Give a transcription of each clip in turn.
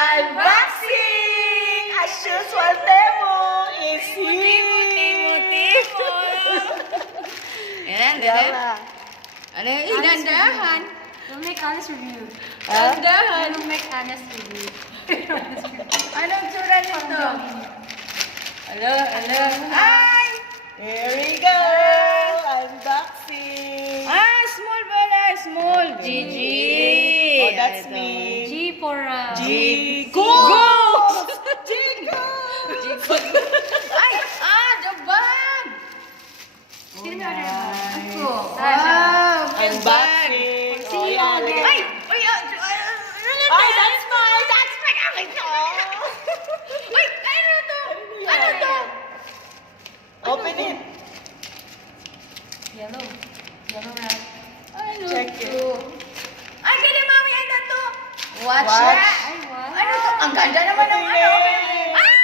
Unboxing! As usual, Temo is Timo. Ayan, Yala. ano yung dandahan? We'll make honest review. Dandahan. We'll make honest review. Anong tsura nito? Hello. Ay! Here we go! Unboxing! Small pala. Small. Okay. GG. Oh, that's Ito. me. G for Jigo! Jigo! Ay! The bag! Sino may order ba? Ako. Tasha. Wow! Unboxing! See you yan. again. Ay! Ay, that's mine! That's mine! Akin to! Ay! Ano to? Ano to? Open it! Yellow. Yellow wrap. Ano Check to? Ay, kaya mami, ano to? Watch Watch. that. Ay, wow. Ano to? Ang ganda naman ng ano. Yes. Ah!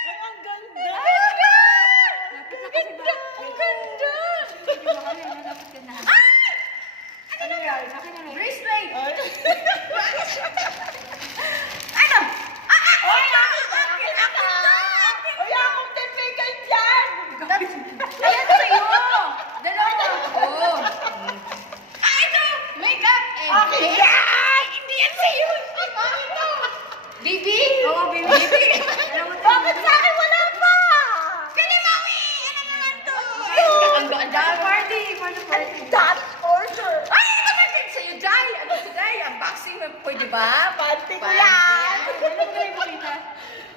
Ay, ang ganda! Ang ganda! Lapit na Ang kasi ganda! ba? Ang ganda! Medyo mahal na lapit ka na. Ay! Ano yan? Akin na rin. Bracelet! Ay. Ano? Ay, Akin to! Ay, akong tinpigay dyan! Ayan sa'yo! Dalawa ako! Ito! Makeup and Akin face. yan! Hindi yan sa'yo! Bakit to? Bibi? Oo, baby. Alam mo tayo. Bakit sa akin wala pa? Kali mami! Ano naman to? Ang ganda! Party. For the party. That order! Ay! Ito na din sa'yo, Jai! Ano to, Jai? Unboxing mo. Pwede ba? Panty ko Panty yan! Ano mo tayo makita?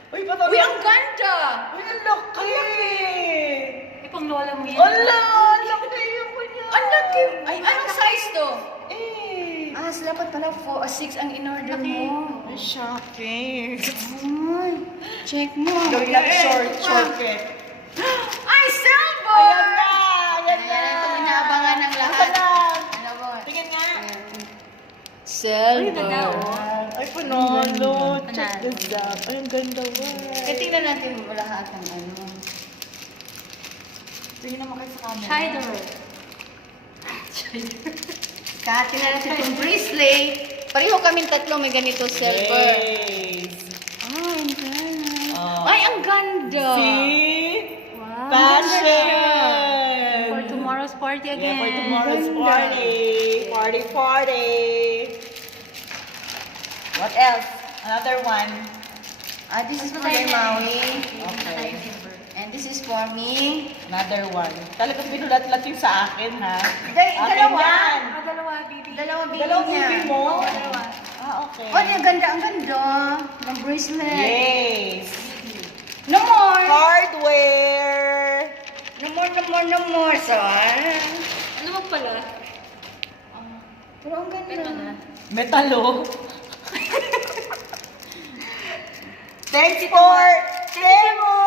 Uy, patawin. Uy, ang ganda! Uy, ang laki! Eh, pang lola mo yan. Ala! Ang laki yung kunya! Ang laki! Ay, anong size to? Eh! Dapat pala 6 ang in-order mo. Ay, shocking! Ay, check mo. Gawin natin short eh. Ay, silver! Ayan na! Ayan na! Ayan, ito inaabangan ng lahat. Ito na! Ano mo? Tingin nga! Silver. Uy, ganda, oh. Ay, panalo! Panalo. Check this out! Ay, ang ganda ba? Kaya tingnan natin lahat ng ano. Tingin naman kayo sa camera. Chider. Kaya tingnan natin itong bracelet. Pareho kaming tatlo may ganito silver. Yes! Ay, ang ganda. Oh. Ay, ang ganda. See? Wow. Fashion! For tomorrow's party Yeah, again. for tomorrow's Ganda. party! What else? Another one. This is for kay Maui. Okay. And this is for me. Another one. Talagang binulat-lat yung sa akin, ha? Akin Dalawa. yan. Dalawa, baby. Dalawa bibi Dalawang niya. bibi mo? Oo, dalawa. Ah, okay. Oh, ang ganda, ang ganda. Ng bracelet. Yes. No more. Hardware. No more. So, Ano mo pala? pero ang ganda. Ito na. Metalo. Thanks for Temo!